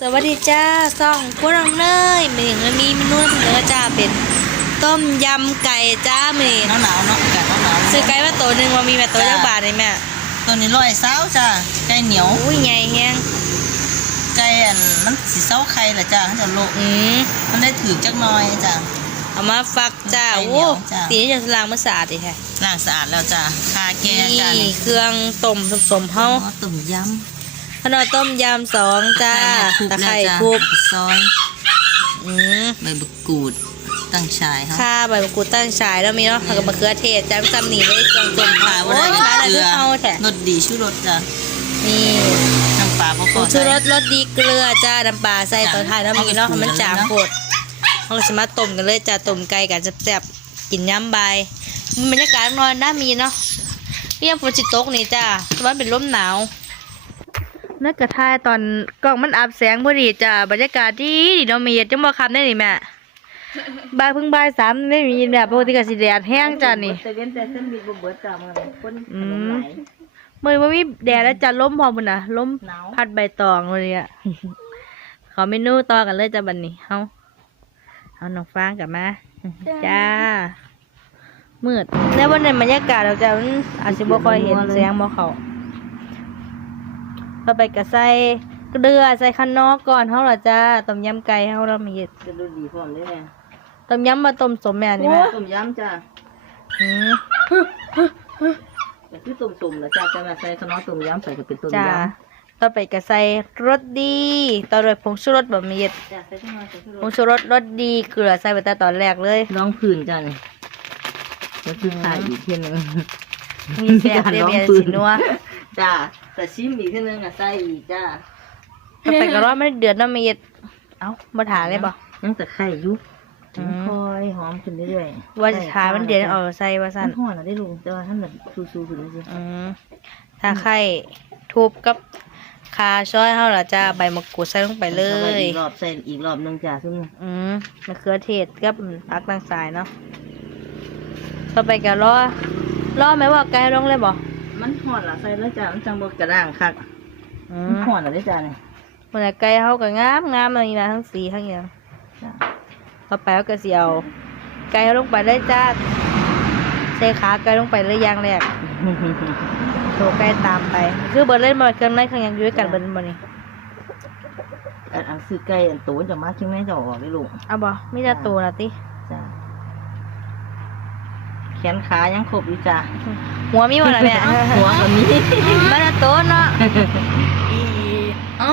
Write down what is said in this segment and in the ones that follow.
สวัสดีจ้าซ่องพวกน้องเนยมีหนึ่งมีเมนูเสนอจ้าเป็น ต้มยำไก่จ้ามีหนาวหนาวๆเนาะอากาศหนาวหนาวซื้อไก่มาตัวหนึ่งว่ามีแม่ตัวยักบาทเลยแม่ตัวนี้ร้อยเศร้าจ้าไก่เหนียวอุ้ยใหญ่แฮงไก่อันมันสีเศร้าไข่ละจ้าเขาจะโลกอืมมันได้ถือจักหน้อยจ้าเอามาฟักจ้าไก่เหนีโอ้ยวจ้ะตีนี้จะล้างมาสะอาดดีแท้ล้างสะอาดแล้วจ้าคาแกนี่จ้านี่เครื่องต้มสมๆอ๋เฮาอต้มย ขนมต้มยำสองำจ้าทุบตะแล้ไคร้วจ้าทุบซอยอืมใบมะกรูดตั้งฉายเขาข้าใบมะกรูดตั้งฉายแล้วมีเนาะแล้วก็มะเขือเทศจ้าจำหนีเลยเครื่องต้มขาเฮาว่าโอ้ยได้มาแล้วเกลืคืออเฮาแท้รสดีชูรสจ้านี่น้ำปลาพอผพองชูใส่รสรสดีเกลือจ้าน้ำปลาใส่ตอนท้ายแล้วมีเนาะให้มันจางโคตรเราจะมาต้มกันเลยจ้าต้มไก่กันแซ่บๆกินย้ำใบายบรรยากาศนอนน่ามีเนาะเรียกฝนจิตกนี่จ้าวันเป็นลมหนาว นักกระทายตอนกล้องมันอับแสงพอดีจ้าบรรยากาศดีดีเนาะมีจังบ่คำได้นี่แม่บ่ายเพิ่งบ่ายสามไม่มีแบบปกติก็สิแดดแห้งจ้านี่แต่เว้นแต่เส้นมีบ่เบิดจ้ามันคนอืขนมมไหลมือว่ามีแดดแล้วจ้าล้มพอมุนนะล้มหนาวพัดใบตองเลยอะขอเมนูต่อกันเลยจ้าบันนี้เฮาเอาน้องฟางกลับมาจ้ามืดในวันในบรรยากาศเราจะมันอาจจะบ่ค่อยเห็นแสงบ่เขา ต่อไปก็ใส่เกลือใส่ข้างนอกก่อนเฮาล่ะจ้าต้มยำไก่เฮาเรามีจะดูดีพร้อมได้แม่ต้มยำมาต้มสมแม่นี่แม่ต้มยำจ้าอืมแต่คือต้มตุ่มๆนะจ้าจะมาใส่ขนมต้มยำใส่ก็เป็นต้มจ้ายำต่อไปก็ใส่รสดีต่อด้วยผงชูรสบะหมี่จ้าใส่ขึ้นมาใส่ขึ้นผงชูรสรสดีเกลือใส่ไปแต่ตอนแรกเลยน้องพื้นจ้านี่แล้วคือถ่ายอีกทีหนึงมีแซ่บเรียบเรียนสีนัวจ้า แต่ชิมอีกทีหนึงอะใส่อีกจ้าต่อไปก็รอไม่เดือดน้ำมีดเอ้ามาถาเลยบ่ยังแต่ไข่อยุบอืมค่อยหอมขึ้นเรื่อยๆว่าจะถามันเดือดเอาใส่ว่ามัสั่นนหอนอะได้ลุงแต่ว่าท่านแบบซูๆขึ้นเลยสิอืมถ้าไข่ทุบกับคาช้อยเฮาล่ะจ้าใบมะกรูดใส่ลงไปเลอาไว้ยอีกรอบใส่อีกรอบหนึงจ้าซึ่งอืมมะเขือเทศกับผักต่างสายเนาะต่อไปก็รอรอไหมว่าไก่ลงเลยบ่ มันหอนละใส่แล้วจ้ามันจังบกกระด้างคักอืมันมหอนละได้จ้าเนี่ยคนละไก่เฮาก็งามงามเลยนะทั้งสีทั้งอย่างจ้าต่อไปเราก็สิเอาไก่ลงไปเลยจ้าใส่ขาไก่ลงไปเลยอย่างแรกโชว์ไก่ตามไป คือเบิร์เล่นบอลเครื่องในเครื่องหยังอยู่ด้วยกันเบิร์เล่นบอลนี่อันอันซื้อไก่อันโตจะมาคิ้วแม่จะออกได้ลุงเอาบอมีแต่ตัวละติจ้า แขนขายังครบอยู่จ้าหัวมีหมดเลยแม่หัวแบบนี้บ้านโตวเนาะอ๋อ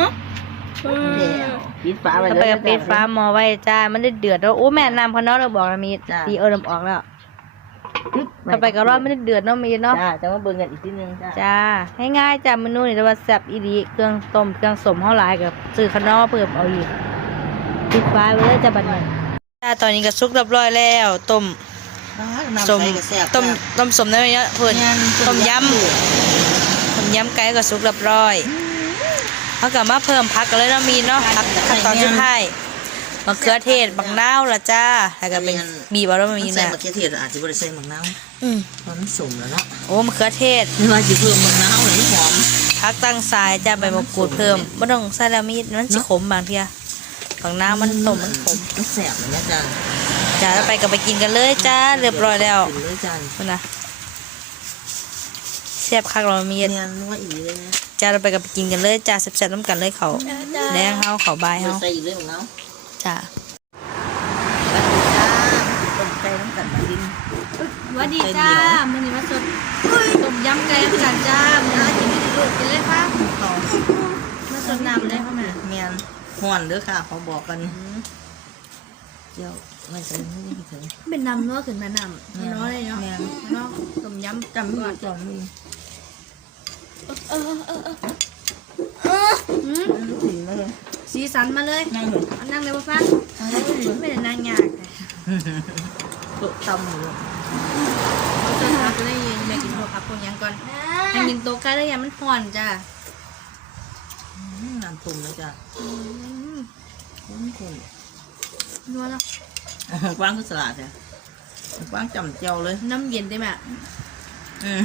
เดี๋ยวปิดฝาไว้ต่อเลยไปกับปิดฟ้าหมอไว้จ้า มันได้เดือดแล้วโอ้แม่น้ำพอเนาะเราบอกแล้วมีจ้ะสีเออเริ่มออกแล้วต่อไปก็รอดไม่ได้เดือดเนาะมีเนาะจ้าจะมาเบิ่งกันอีกทีหนึงจ้าจ้าง่ายๆจ้าเมนูนี่แต่ว่าแซ่บอีดีเครื่องต้มเครื่องสมเท่าหลายกับซื้อขนอเพิ่มเอาอีกปิดฟ้าไว้เลยจ้าบัดนี้จ้าตอนนี้ก็สุกเรียบร้อยแล้วต้มน้ำ สมใส่ก็แซ่บต้มต้มสมได้ไหมเนี่ยเพื่อนงานต้มยำต้มยำไก่ก็สุกเรียบร้อยเขากลับมาเพิ่มผักกันเลยเนาะมีเนาะผักขั้นตอนสุดท้ายมะเขือเทศบักนาวละจ้าแล้วก็เป็นบีบเอาแล้วมันมันมีใส่นะมะเขือเทศอาจจะบ่ได้ใส่มะนาวอืมเพราะมันสมแล้วเนาะโอ้มะเขือเทศไม่ว่าจะเพิ่มมะนาวหรือหอมผักตั้งสายจ้าใบมะกรูดเพิ่มไม่ต้องใส่ละมีดมันสิขมบางเทียบักนาวมันต้มมันขมมันแสบเหมือนกันจ้า จ้าแล้วไปก็ไปกินกันเลยจ้าเรียบร้อยแล้วกินเลยจ้าคุณนะแซ่บคักเรามีเนียนว่าอีเลยนะจ้าเราไปกับไปกินกันเลยจ้าแซ่บๆน้ำกันเลยเขาแดงเฮาเขาบายเดี๋ยวเฮาใส่อีกเลยมะนาวจ้าต้มไก่น้ำกันมาดินวัสดีจ้ามื้อนี้มาสดต้มยำไก่กันจ้ามื้อนี้กินไม่ได้ลูกกินเลยค่ะต่อมาสดน้ำเลยพ่อแม่เมียนห่อนเด้อค่ะเขาบอกกันเจ้า ไม่ใส่ไม่ได้ถึงเป็นน้ำนัวขึ้นมาน้ำน้อยเลยเนาะเมียนเนาะต้มยำจำมือจำมืออืมถึงเลยสีสันมาเลยนั่งเลยเอานั่งเลยพ่อฟังไม่ได้นั่งยากเลยตกตำอยู่เราจะเราจะได้ยินแม่กินโทรครับคนยังก่อนให้กินโต๊ะใกล้แล้วยังมันห่อนจ้าน้ำตุ่มเลยจ้ะอืมคุ้นคุ้นนัวแล้ว กว้างก็สลัดจ้ะกว้างจำเจียวเลยน้ำเย็นได้ไหมอืม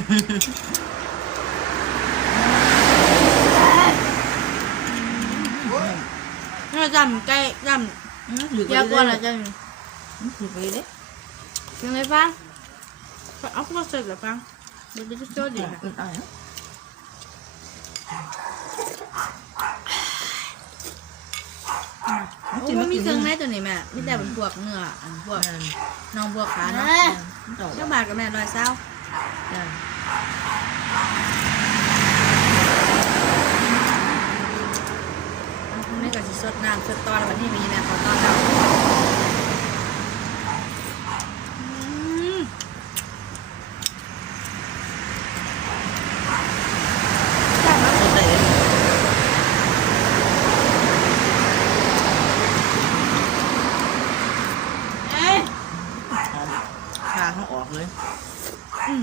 เรา จำใกล้จอืมอยู่ำไปเยอะกเรื่ว่าอยเราจะๆอืมอยู่ไปเด้ยังไงฟังเอาพวกเสร็จแล้วฟังมันจะโจ้ดีค่ะอืมอะโอ้มันมีเครื่องในตัวนี้แม่มีแต่เป็นพวกเนื้ออันพวกอืมน้องพวกขาเนาะอืมต่อเจ้าบาทกับแม่ร้อยเศร้าอืมไม่กับสิสดน้ำสดตอนวันที่มีแม่ขอตอนเราอืม หมดเลย เอ้ย เอาชา เขาออกเลยอืม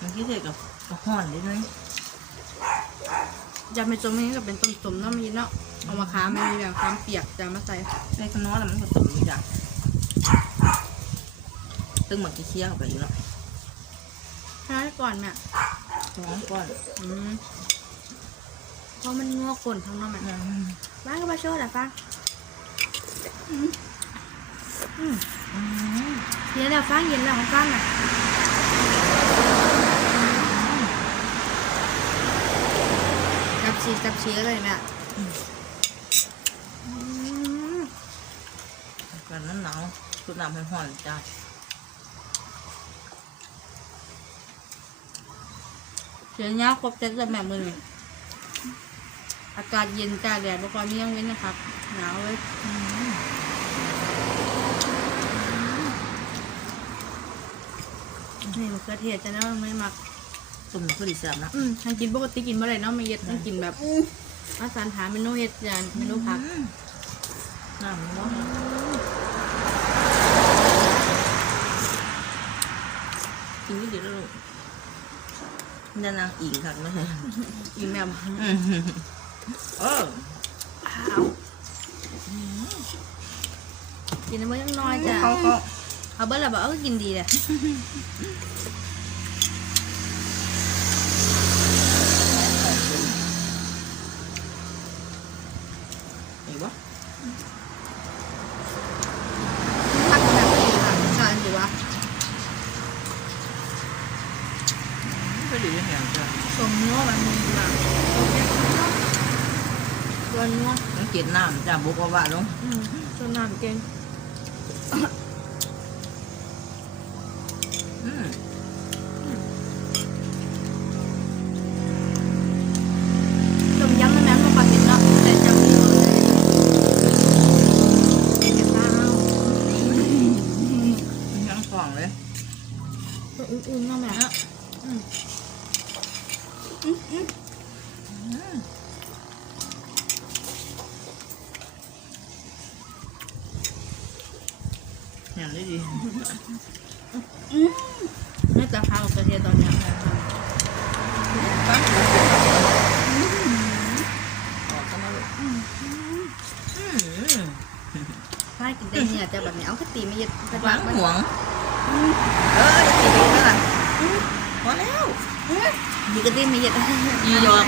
มันคิดเด็กกับกับห่อนนิดนึงยำเป็นจมนี่ก็เป็นต้มต้มๆเนาะมีเนาะเอามาค้าไม่มีแบบค้ามเปียกจะมาใส่ในขนมแล้วมันก็ตุ่มอยู่จ้ะตึงเหมือนที่เคี่ยวเข้าไปอยู่เนาะใช่ก่อนแม่ท้องก้อนอืมเพราะมันงัวคนทั้งเนั้นแม่อืมบ้านก็มาโชว์แหละฟังอืมอืมอืม เย็นแล้วฟังเย็นแล้วของฟังน่ะจับชีจับชีเลยแม่กันนั้นหนาวสุดหนาวมันห่อนจ้ะเดี๋ยวนี้ครบเจ็ดแล้วแม่มืออากาศเย็นจ้าแดดบ่ค่อยมียังเว้นนะครับ หนาวเลย อืม นี่มะเขือเทศจะเนาะไม่มักตุ่มพอดีแซ่บนะอืมทางกินปกติกินเมื่อไรเนาะไม่เย็ดต้องกินแบบมาสารหาเมนูเฮ็ดจานเมนูผักอืมน้ำมันร้อนกินนิดเดียวแล้วลูกนี่นางอิงค่ะไม่ใช่อีแม่บอืมเออข้าวกินน้ำมันยังน้อยจ้ะ เขาเขาเอาเบิ้ลละบอกเอาก็กินดีเลย เห็นปะ ผักแบบนี้ค่ะชาอันดีวะ ก็ดีอย่างจ้ะ สมนัวแบบมึงดีว่ะโอเคตัวนัว มันเกล็ดน้ำจ้ะบุกว่าลง อืมจนน้ำเก่ง อืม จมยังนะแม่ก็ปลาเห็นเนาะแต่จำไม่หมดเลยเป็นแต่ข้าว ยังฟองเลย ตัวอุ่นๆเนาะแม่อืม อืมอืมอืมอย่างนี้ดีอืมไม่จะพาออกประเทศตอน เนี้ยปั๊บออก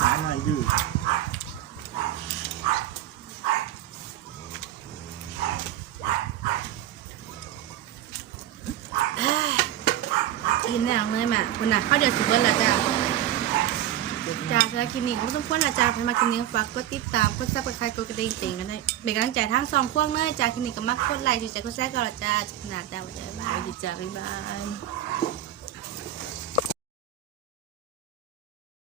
กันมาลูกอืมถ้ากินได้เนี่ย จะแบบนี้เอากะตีไม่เย็ดกระหวัดางษมันห่วงเออจะกินอีกแล้วล่ะพอแล้วมีกระตีไม่เย็ดยีหยอกแล้วกินยังเลยตั้งรถโจระวังเอ้าเอ้าหาหน่อยดื้อกินแน่เลยแม่คนน่ะข้าวเดือดสุดเบิ้ลละจ้าจ้าสำหรับคลินิกไม่ต้องพูดละจ้าใครมาคลินิกฝากกดติดตามกดซับสไครต์กดกระดิ่งติ่งกันได้เป็นกำลังใจทั้งสองพวกเนยจ้าคลินิกก็มักกดไลค์จุดใจกดแชร์กันละจ้าขนาดจ้าบ๊ายบายไปดีจ้าบ๊ายบาย